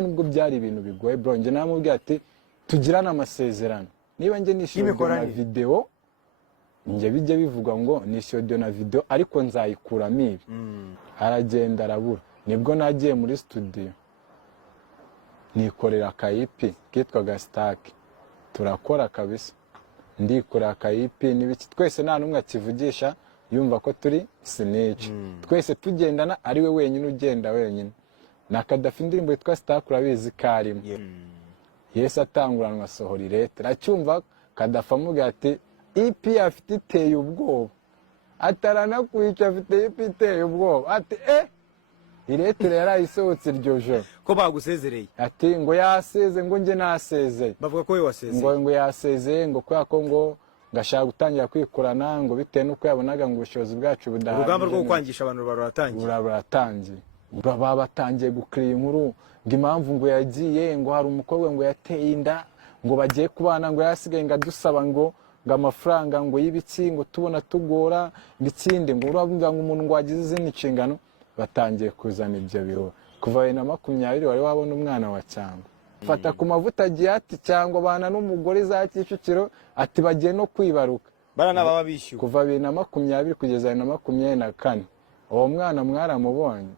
nubwo byari ibintu bigoye bro, njye namubwiye ati tugirana amasezerano, niba njye nishyuye na video njye bijya bivuga ngo nishyuye na video ariko nzayikuramo ibi. Aragenda arabura, nibwo nagiye muri studio nikorera akayipi kitwaga Stack, turakora kabisa, ndikorera akayipi n'ibiki, twese nta numwe akivugisha yumva ko turi snitch, twese tugendana ari we wenyine ugenda wenyine. Na Kadafi indirimbo yitwa Stack urabizi karimo, Yesu atanguranwa sohora leta, racyumva Kadafi amuga ati EP afite iteye ubwoba, atarana kwica afite EP iteye ubwoba, ati iretere yarayisohotse iryo joro ko bagusezereye, ati ngo yaseze, ngo nje nasezeye, bavuga ko we wasezeye, ngo yasezeye, ngo kwa ko ngo ngashaka gutangira kwikorana, ngo bitewe nuko yabonaga ngo ubushobozi bwacu budahari, urugamba rwo kwangisha abantu baratangiye baba batangiye gukira inkuru ngo impamvu ngo yagiye, ngo hari umukobwa ngo yateye inda, ngo bagiye kubana, ngo yasigaye ngo adusaba ngo amafaranga ngo y'ibiki, ngo tubona tugora nditsinde, ngo uravuga ngo umuntu ngo wagize izindi nshingano. Batangiye kuzana ibyo biho kuva 2020 wari wabona umwana wa cyangwa fata ku mavuta agiye ati cyangwa bana n'umugore za Kicukiro ati bagiye no kwibaruka, bana nababa bishyuye kuva 2020 kugeza 2024. Uwo mwana mwaramubonye